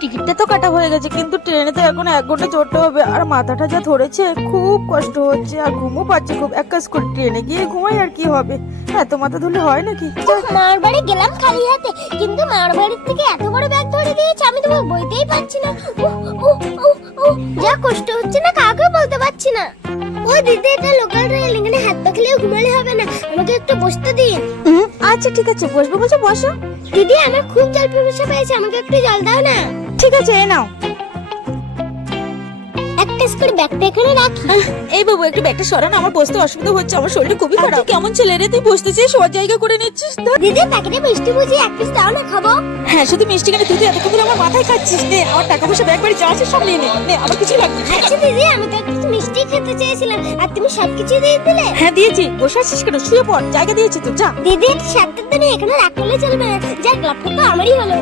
টিকিটটা তো কাটা হয়ে গেছে, কিন্তু ট্রেনে তো এখন 1 ঘন্টা চড়তে হবে, আর মাথাটা যা ধরেছে, খুব কষ্ট হচ্ছে, আর ঘুমও পাচ্ছে খুব। এক কাজ করে ট্রেনে গিয়ে ঘুমাই, আর কি হবে, এত মাথা ধরলে হয় নাকি। মার বাড়ি গেলাম খালি হাতে, কিন্তু মার বাড়ির থেকে এত বড় ব্যাগ ধরে দিয়েছে, আমি তো বইতেই পারছি না। যা কষ্ট হচ্ছে না কাউকে বলতে পারছি না। ও দিদি, এটা লোকাল রেল, এখানে হাত পা খেলেও ঘুমালে হবে না, আমাকে একটু বসতে দিন। আচ্ছা ঠিক আছে, বসবো বলছো বসো। দিদি, আমার খুব জল পিপাসা পেয়েছে, আমাকে একটু জল দাও না। ঠিক আছে, এ নাও। এক কাজ করে ব্যাগটা এখানে রাখি। এই বাবু, একটু ব্যাগটা সরান, আমার বসতে অসুবিধা হচ্ছে, আমার শরীরটা খুবই খারাপ। কেমন ছেলে রে তুই, বসতে চেয়ে শোয়ার জায়গা করে নিচ্ছিস। দিদি, প্যাকেটে মিষ্টি বুঝি এক পিস দাও না, খাবো। হ্যাঁ, শুধু মিষ্টি কেন, তুই তো এতক্ষণ ধরে আমার মাথায় খাচ্ছিস। নে, আমার টাকা পয়সা ব্যাগ বাড়ি যা আছে সব নিয়ে নে, নে, আমার কিছু লাগবে না। আচ্ছা দিদি, আমি তো একটু মিষ্টি খেতে চেয়েছিলাম, আর তুমি সবকিছু দিয়ে দিলে। হ্যাঁ দিয়েছি, বসে আছিস কেন, শুয়ে পড়, জায়গা দিয়েছি তো, যা। দিদি, একটু সাবধানে, এখানে রাখ করলে চলবে না। যাক, লাভটা তো আমারই হলো।